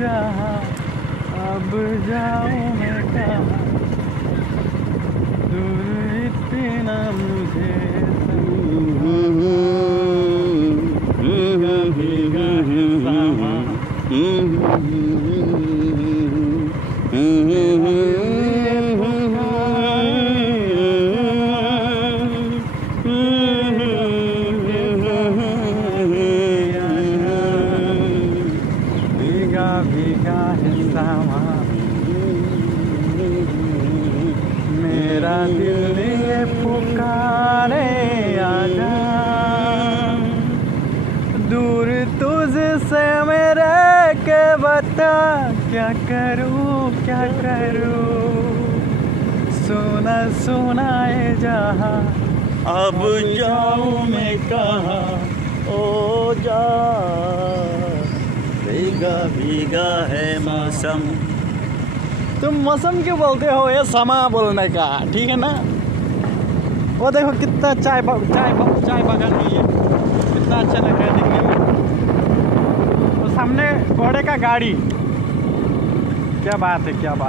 जहाँ अब जाऊँ मैं कहाँ, दूर इतना मुझे भीगा है सामा। भीगा है सामा, मेरा दिल ये पुकारे आजा, दूर तुझसे मेरे के बता क्या करूं क्या करूं, सुना सुनाए जहाँ अब जाऊं मैं कहाँ, ओ जा भीगा भीगा है मौसम। तुम मौसम क्यों बोलते हो, ये समा बोलने का, ठीक है ना। वो देखो कितना चाय बागान है ये, कितना अच्छा लग रहा है देखने में। तो सामने घोड़े का गाड़ी, क्या बात है क्या बात।